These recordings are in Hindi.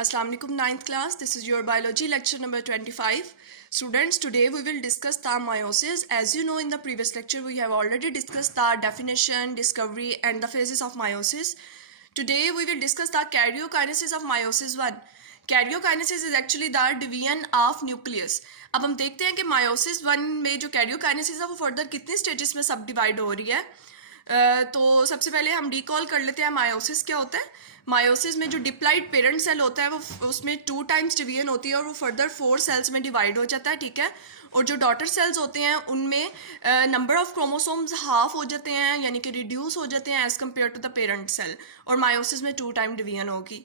Assalamu alaikum, 9th class. This is your biology lecture number 25. Students, today we will discuss the meiosis. As you know, in the previous lecture we have already discussed the definition, discovery and the phases of meiosis. Today we will discuss the karyokinesis of meiosis 1. Karyokinesis is actually the division of nucleus. अब हम देखते हैं कि meiosis 1 में जो karyokinesis है वो फर्दर कितने स्टेजेस में सब डिवाइड हो रही है. तो सबसे पहले हम रिकॉल कर लेते हैं मायोसिस क्या होता है. मायोसिस में जो डिप्लॉइड पेरेंट सेल होता है वो उसमें 2 टाइम्स डिवीजन होती है और वो फर्दर 4 सेल्स में डिवाइड हो जाता है. ठीक है. और जो डॉटर सेल्स होते हैं उनमें नंबर ऑफ क्रोमोसोम्स हाफ हो जाते हैं, यानी कि रिड्यूस हो जाते हैं as compare to the parent cell. और मायोसिस में 2 टाइम डिवीजन होगी.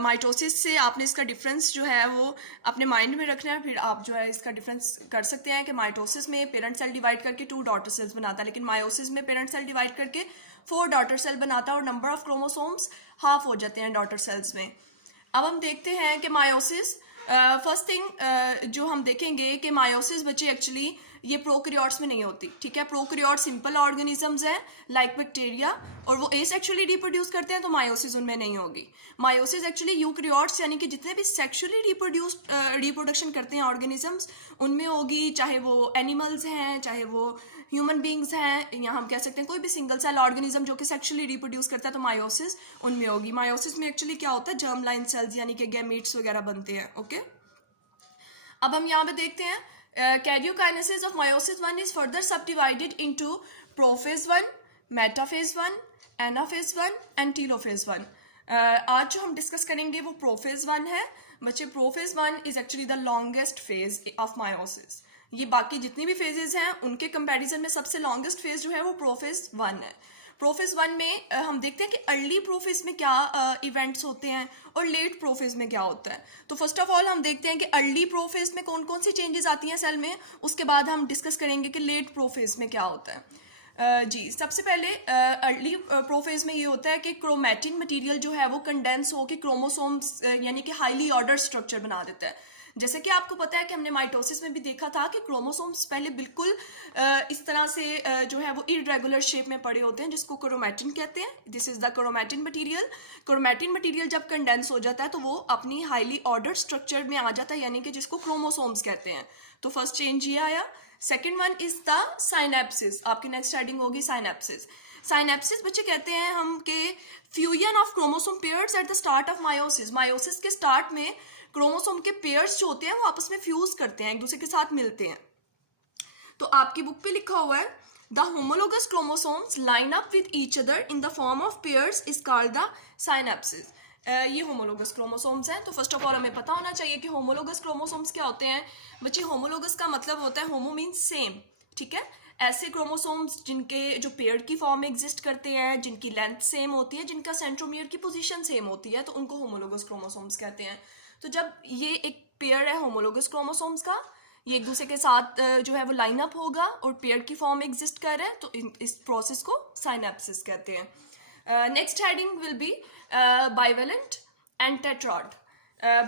माइटोसिस से आपने इसका डिफरेंस जो है वो अपने माइंड में रखना है, फिर आप जो है इसका डिफरेंस कर सकते हैं कि माइटोसिस में पेरेंट सेल डिवाइड करके 2 डॉटर सेल्स बनाता है, लेकिन मायोसिस में पेरेंट सेल डिवाइड करके 4 डॉटर सेल बनाता है और नंबर ऑफ क्रोमोसोम्स हाफ हो जाते हैं डॉटर सेल्स में. अब हम देखते हैं कि मायोसिस फर्स्ट थिंग जो हम देखेंगे कि मायोसिस बच्चे एक्चुअली ये प्रोकैरियोट्स में नहीं होती. ठीक है. प्रोकैरियोट सिंपल ऑर्गेनिजम्स हैं लाइक बैक्टीरिया और वो एसेक्सुअली रिप्रोड्यूस करते हैं, तो मायोसिस उनमें नहीं होगी. मायोसिस एक्चुअली यूकैरियोट्स यानी कि जितने भी सेक्सुअली रिप्रोडक्शन करते हैं ऑर्गेनिजम्स उनमें होगी, चाहे वो एनिमल्स हैं चाहे वो ह्यूमन बींग्स हैं, या हम कह सकते हैं कोई भी सिंगल सेल ऑर्गेनिज्म जो कि सेक्सुअली रिप्रोड्यूस करता है तो मायोसिस उनमें होगी. मायोसिस में एक्चुअली क्या होता है, जर्म लाइन सेल्स यानी कि गैमीट्स वगैरह बनते हैं. ओके. अब हम यहाँ पे देखते हैं karyokinesis of meiosis 1 is further subdivided into prophase 1, metaphase 1, anaphase 1 and telophase 1. आज जो हम डिस्कस करेंगे वो प्रोफेज 1 है. बच्चे prophase 1 is actually the longest phase of meiosis. ये बाकी जितनी भी फेजेस हैं उनके कंपैरिजन में सबसे लॉन्गेस्ट फेज जो है वो प्रोफेज 1 है. प्रोफेज 1 में हम देखते हैं कि अर्ली प्रोफेज में क्या इवेंट्स होते हैं और लेट प्रोफेज में क्या होता है. तो फर्स्ट ऑफ ऑल हम देखते हैं कि अर्ली प्रोफेज में कौन कौन सी चेंजेस आती हैं सेल में, उसके बाद हम डिस्कस करेंगे कि लेट प्रोफेज में क्या होता है. जी, सबसे पहले अर्ली प्रोफेज में ये होता है कि क्रोमैटिन मटेरियल जो है वो कंडेंस हो के क्रोमोसोम्स यानी कि हाईली ऑर्डर स्ट्रक्चर बना देता है. जैसे कि आपको पता है कि हमने माइटोसिस में भी देखा था कि क्रोमोसोम्स पहले बिल्कुल इस तरह से जो है वो इरेगुलर शेप में पड़े होते हैं जिसको क्रोमैटिन कहते हैं. This is the chromatin material. Chromatin material जब कंडेंस हो जाता है तो वो अपनी हाईली ऑर्डर स्ट्रक्चर में आ जाता है, यानी कि जिसको क्रोमोसोम्स कहते हैं. तो फर्स्ट चेंज ये आया. Second one is the synapsis. आपकी नेक्स्ट हेडिंग होगी साइनेप्सिस. साइनेप्सिस बच्चे कहते हैं हम के fusion of chromosome pairs at the start of meiosis. Meiosis के स्टार्ट में क्रोमोसोम के पेयर्स जो होते हैं वो आपस में फ्यूज करते हैं, एक दूसरे के साथ मिलते हैं. तो आपकी बुक पे लिखा हुआ है the homologous chromosomes line up with each other in the form of pairs is called the synapsis. ये होमोलोगस क्रोमोसोम्स हैं. तो फर्स्ट ऑफ ऑल हमें पता होना चाहिए कि होमोलोगस क्रोमोसोम्स क्या होते हैं. बच्चे होमोलोगस का मतलब होता है होमो मीन्स सेम. ठीक है. ऐसे क्रोमोसोम्स जिनके जो पेयर की फॉर्म में एग्जिस्ट करते हैं, जिनकी लेंथ सेम होती है, जिनका सेंट्रोमियर की पोजीशन सेम होती है, तो उनको होमोलोगस क्रोमोसोम्स कहते हैं. तो जब ये एक पेयर है होमोलोगस क्रोमोसोम्स का, ये एक दूसरे के साथ जो है वो लाइन अप होगा और पेयर की फॉर्म में एग्जिस्ट कर रहे हैं, तो इस प्रोसेस को साइनेप्सिस कहते हैं. Next heading will B bivalent and tetrad.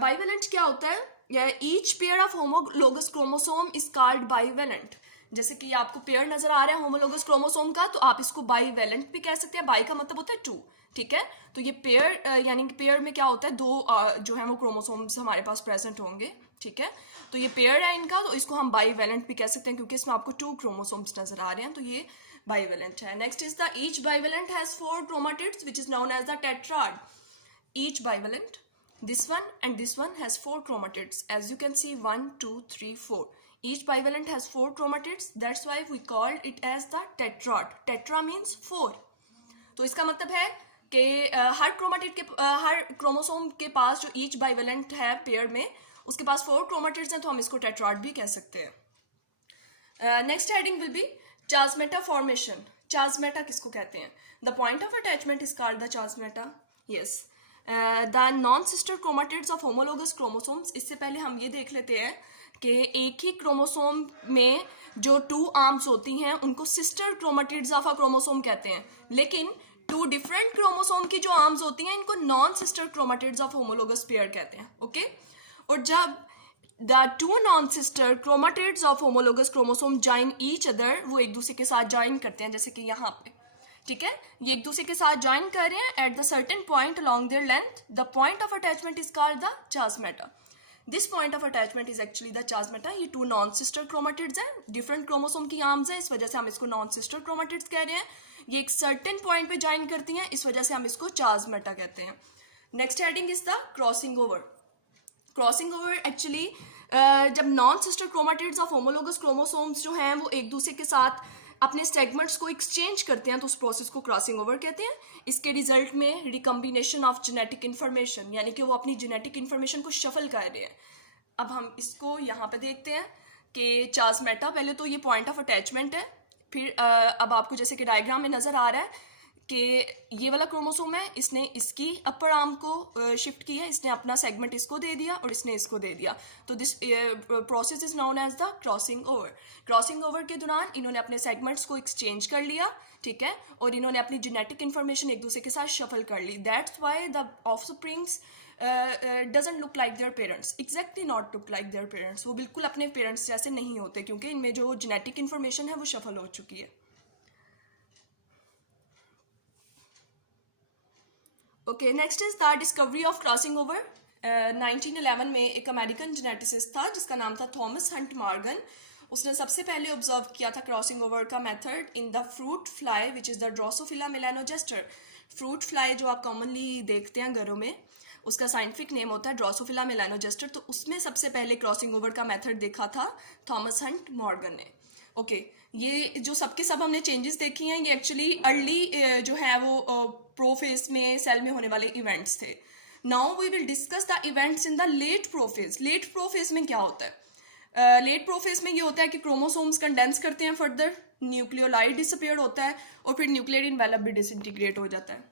Bivalent क्या होता है, each pair of homologous chromosome is called bivalent. जैसे कि आपको पेयर नजर आ रहा है होमोलोगस क्रोमोसोम का, तो आप इसको बाइवेलेंट भी कह सकते हैं. बाई का मतलब होता है 2. ठीक है. तो ये पेयर यानी कि पेयर में क्या होता है, 2 जो है वो क्रोमोसोम्स हमारे पास प्रेजेंट होंगे. ठीक है. तो ये पेयर है इनका, तो इसको हम बाइवेलेंट भी कह सकते हैं क्योंकि इसमें आपको 2 क्रोमोसोम्स नजर आ रहे हैं, तो ये बाइवेलेंट है. Next is the each bivalent has 4 chromatids which is known as the tetrad. Each bivalent, this one and this one has 4 chromatids. As you can see 1 2 3 4. Each bivalent has 4 chromatids. That's why we called it as the tetrad. Tetra means 4. तो इसका मतलब है कि हर क्रोमेटिड के हर क्रोमोसोम के पास जो ईच बाइवेलेंट है पेयर में, उसके पास 4 क्रोमेटिड्स हैं, तो हम इसको टेट्राड भी कह सकते हैं. Next heading will be chiasmata formation. Chiasmata किसको कहते हैं? The point of attachment is called the chiasmata. Yes. The non sister chromatids of homologous chromosomes. इससे पहले हम ये देख लेते हैं कि एक ही क्रोमोसोम में जो 2 आर्म्स होती हैं उनको sister chromatids of a chromosome कहते हैं, लेकिन 2 डिफरेंट क्रोमोसोम की जो आर्म्स होती हैं इनको non sister chromatids of homologous pair कहते हैं. ओके. और जब the 2 non sister chromatids of homologous chromosome join each other, वो एक दूसरे के साथ जॉइन करते हैं, जैसे कि यहाँ पे ठीक है, ये एक दूसरे के साथ ज्वाइन कर रहे हैं at the certain point along there length. The point of attachment is called the charge this point of attachment is actually the charge. ये टू नॉन सिस्टर क्रोमेटिड्स हैं, डिफरेंट क्रोमोसोम की आर्म्स हैं, इस वजह से हम इसको नॉन सिस्टर क्रोमेटिड्स कह रहे हैं. ये एक सर्टेन पॉइंट पे ज्वाइन करती हैं, इस वजह से हम इसको चार्ज कहते हैं. Next heading is the crossing over. Crossing over actually जब non sister chromatids of homologous chromosomes जो हैं वो एक दूसरे के साथ अपने सेगमेंट्स को एक्सचेंज करते हैं तो उस प्रोसेस को क्रॉसिंग ओवर कहते हैं. इसके रिजल्ट में रिकम्बिनेशन ऑफ जेनेटिक इन्फॉर्मेशन, यानी कि वो अपनी जेनेटिक इन्फॉर्मेशन को शफल कर रहे हैं. अब हम इसको यहाँ पे देखते हैं कि चार्जमेटा, पहले तो ये पॉइंट ऑफ अटैचमेंट है, फिर अब आपको जैसे कि डायग्राम में नज़र आ रहा है कि ये वाला क्रोमोसोम है, इसने इसकी अपर आर्म को शिफ्ट किया, इसने अपना सेगमेंट इसको दे दिया और इसने इसको दे दिया. तो this process is known as the crossing over. Crossing over के दौरान इन्होंने अपने सेगमेंट्स को एक्सचेंज कर लिया, ठीक है, और इन्होंने अपनी जेनेटिक इन्फॉर्मेशन एक दूसरे के साथ शफल कर ली. That's why the offsprings doesn't look like their parents, exactly not look like their parents. वो बिल्कुल अपने पेरेंट्स जैसे नहीं होते क्योंकि इनमें जो जेनेटिक इन्फॉर्मेशन है वो शफल हो चुकी है. Okay, next is the discovery of crossing over. 1911 में एक अमेरिकन जेनेटिसिस्ट था जिसका नाम था थॉमस हंट मॉर्गन. उसने सबसे पहले ऑब्जर्व किया था क्रॉसिंग ओवर का method in the fruit fly which is the drosophila melanogaster. Fruit fly जो आप कॉमनली देखते हैं घरों में, उसका साइंटिफिक नेम होता है ड्रोसोफिला मेलानोजेस्टर. तो उसमें सबसे पहले क्रॉसिंग ओवर का मेथड देखा था थॉमस हंट मॉर्गन ने. ओके, ये जो सबके सब हमने चेंजेस देखी हैं ये एक्चुअली अर्ली जो है वो प्रोफेज में सेल में होने वाले इवेंट्स थे. Now we will discuss the events in the late prophase. Late prophase में क्या होता है? लेट प्रोफेज में ये होता है कि क्रोमोसोम्स कंडेंस करते हैं, फर्दर न्यूक्लियोलाइड डिसअपीयर होता है और फिर न्यूक्लियर इनवेलप भी डिसइंटीग्रेट हो जाता है.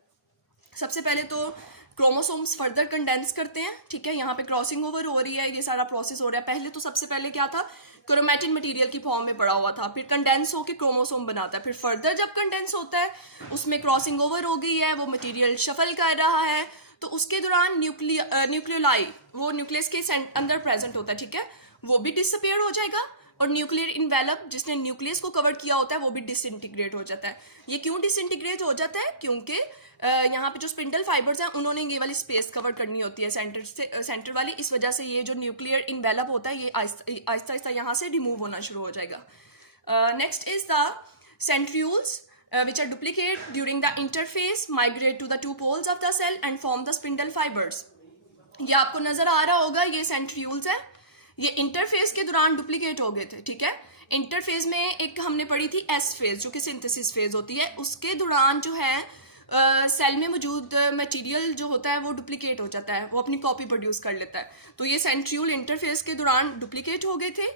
सबसे पहले तो क्रोमोसोम्स फर्दर कंडेंस करते हैं, ठीक है, यहाँ पे क्रॉसिंग ओवर हो रही है, ये सारा प्रोसेस हो रहा है. पहले तो सबसे पहले क्या था, क्रोमैटिन मटेरियल की फॉर्म में पड़ा हुआ था, फिर कंडेंस होकर क्रोमोसोम बनाता है, फिर फर्दर जब कंडेंस होता है उसमें क्रॉसिंग ओवर हो गई है, वो मटेरियल शफल कर रहा है, तो उसके दौरान न्यूक्लियोलाई वो न्यूक्लियस के अंदर प्रेजेंट होता है, ठीक है, वो भी डिसअपीयर हो जाएगा और न्यूक्लियर इनवेलप जिसने न्यूक्लियस को कवर किया होता है वो भी डिसइंटीग्रेट हो जाता है. ये क्यों डिसइंटीग्रेट हो जाता है? क्योंकि यहाँ पे जो स्पिंडल फाइबर्स हैं उन्होंने ये वाली स्पेस कवर करनी होती है सेंटर वाली, इस वजह से ये जो न्यूक्लियर इनवेलप होता है ये आहिस्ता आहिस्ता यहाँ से रिमूव होना शुरू हो जाएगा. Next is the centrioles which are duplicate during the interphase migrate to the two poles of the cell and form the spindle fibers. ये आपको नजर आ रहा होगा, ये सेंट्रियोल्स है, ये इंटरफेज के दौरान डुप्लीकेट हो गए थे, ठीक है. इंटरफेज में एक हमने पढ़ी थी एस फेज जो कि सिंथेसिस फेज होती है, उसके दौरान जो है सेल में मौजूद मटेरियल जो होता है वो डुप्लीकेट हो जाता है, वो अपनी कॉपी प्रोड्यूस कर लेता है. तो ये सेंट्रियोल इंटरफेज के दौरान डुप्लीकेट हो गए थे.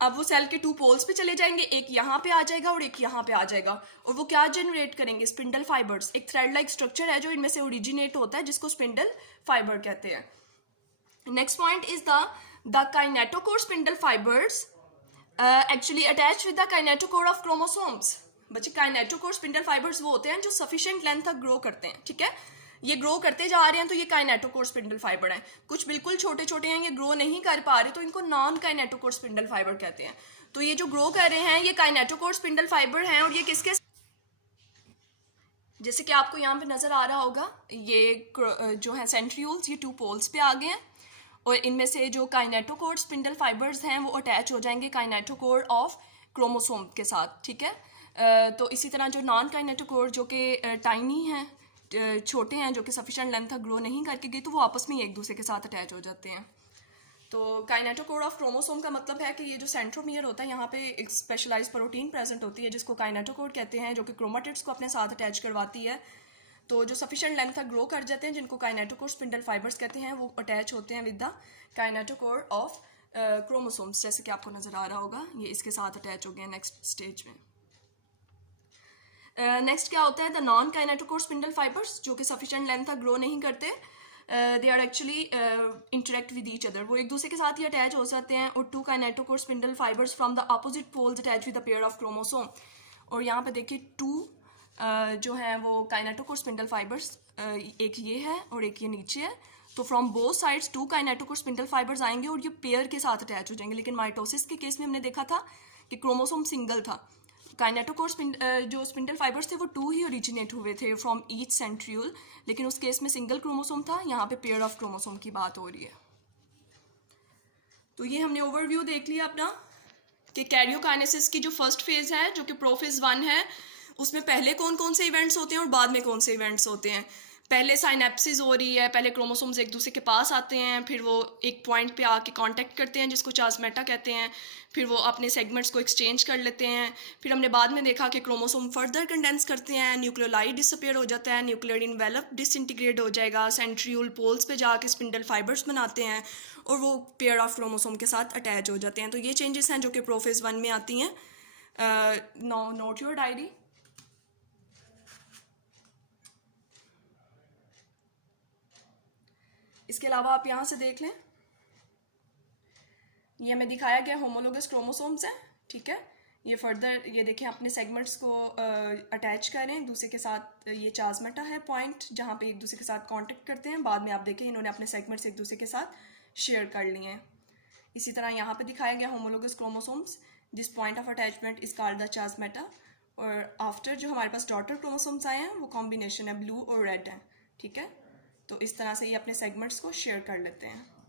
अब वो सेल के टू पोल्स पे चले जाएंगे, एक यहाँ पे आ जाएगा और एक यहाँ पे आ जाएगा, और वो क्या जनरेट करेंगे? Spindle fibres. एक थ्रेड लाइक स्ट्रक्चर है जो इनमें से ओरिजिनेट होता है जिसको स्पिंडल फाइबर कहते हैं. Next point is the kinetochore spindle fibres actually attach with the kinetochore of chromosomes. बच्चे, काइनेटोकोर स्पिंडल फाइबर्स वो होते हैं जो सफिशिएंट लेंथ तक ग्रो करते हैं, ठीक है, ये ग्रो करते जा रहे हैं तो ये काइनेटोकोर स्पिंडल फाइबर हैं. कुछ बिल्कुल छोटे छोटे हैं, ये ग्रो नहीं कर पा रहे तो इनको नॉन काइनेटोकोर स्पिंडल फाइबर कहते हैं. तो ये जो ग्रो कर रहे हैं ये काइनेटोकोर स्पिंडल फाइबर हैं और ये किसके, जैसे कि आपको यहाँ पे नजर आ रहा होगा, ये जो है सेंट्रियोल्स ये टू पोल्स पे आ गए हैं और इनमें से जो काइनेटोकोर स्पिंडल फाइबर्स हैं वो अटैच हो जाएंगे काइनेटोकोर ऑफ क्रोमोसोम के साथ, ठीक है. तो इसी तरह जो नॉन काइनेटोकोर जो कि टाइनी हैं, छोटे हैं, जो कि सफिशिएंट लेंथ तक ग्रो नहीं करके गए, तो वो आपस में एक दूसरे के साथ अटैच हो जाते हैं. तो काइनेटोकोर ऑफ क्रोमोसोम का मतलब है कि ये जो सेंट्रोमियर होता है यहाँ पे एक स्पेशलाइज्ड प्रोटीन प्रेजेंट होती है जिसको काइनेटोकोर कहते हैं, जो कि क्रोमेटिड्स को अपने साथ अटैच करवाती है. तो जो सफिशिएंट लेंथ तक ग्रो कर जाते हैं जिनको काइनेटोकोर स्पिंडल फाइबर्स कहते हैं वो अटैच होते हैं with the kinetochore of chromosomes, जैसे कि आपको नजर आ रहा होगा ये इसके साथ अटैच हो गए हैं नेक्स्ट स्टेज में. नेक्स्ट क्या होता है? The non kinetochore spindle fibres जो कि सफिशिएंट लेंथ तक ग्रो नहीं करते, they are actually interact with each other. वो एक दूसरे के साथ ही अटैच हो सकते हैं. और two kinetochore spindle fibres from the opposite poles attach with a pair of chromosome. और यहाँ पे देखिए टू जो है वो काइनेटोकोर स्पिंडल फाइबर्स, एक ये है और एक ये नीचे है. तो from both sides two kinetochore spindle fibres आएंगे और ये पेयर के साथ अटैच हो जाएंगे. लेकिन माइटोसिस के केस में हमने देखा था कि क्रोमोसोम सिंगल था, काइनेटोकोर जो स्पिंडल फाइबर्स थे वो 2 ही ओरिजिनेट हुए थे फ्रॉम ईच सेंट्रियोल, लेकिन उस केस में सिंगल क्रोमोसोम था, यहाँ पे पेयर ऑफ क्रोमोसोम की बात हो रही है। तो ये हमने ओवरव्यू देख लिया अपना कि कैरियोकाइनेसिस की जो फर्स्ट फेज है जो कि प्रोफेज 1 है, उसमें पहले कौन कौन से इवेंट्स होते हैं और बाद में कौन से इवेंट्स होते हैं। पहले साइनेप्सिस हो रही है, पहले क्रोमोसोम्स एक दूसरे के पास आते हैं, फिर वो एक पॉइंट पे आके कांटेक्ट करते हैं जिसको चार्जमेटा कहते हैं, फिर वो अपने सेगमेंट्स को एक्सचेंज कर लेते हैं। फिर हमने बाद में देखा कि क्रोमोसोम फर्दर कंडेंस करते हैं, न्यूक्लियोलाइड डिसअपीयर हो जाता है, न्यूक्लियर इनवेलप डिसइंटीग्रेट हो जाएगा, सेंट्रियोल पोल्स पे जाके स्पिंडल फाइबर्स बनाते हैं और वो पेयर ऑफ क्रोमोसोम के साथ अटैच हो जाते हैं। तो ये चेंजेस हैं जो कि प्रोफेज 1 में आती हैं। Not your diary. इसके अलावा आप यहाँ से देख लें, ये हमें दिखाया गया होमोलोगस क्रोमोसोम्स हैं, ठीक है। ये फर्दर ये देखें अपने सेगमेंट्स को अटैच करें एक दूसरे के साथ, ये चार्जमेटा है पॉइंट जहाँ पे एक दूसरे के साथ कांटेक्ट करते हैं। बाद में आप देखें इन्होंने अपने सेगमेंट्स एक दूसरे के साथ शेयर कर लिए हैं। इसी तरह यहाँ पे दिखाया गया homologous chromosomes, this point of attachment is called the chiasmata. और आफ्टर जो हमारे पास डॉटर क्रोमोसोम्स आए हैं वो कॉम्बिनेशन है ब्लू और रेड है, ठीक है। तो इस तरह से ये अपने सेगमेंट्स को शेयर कर लेते हैं।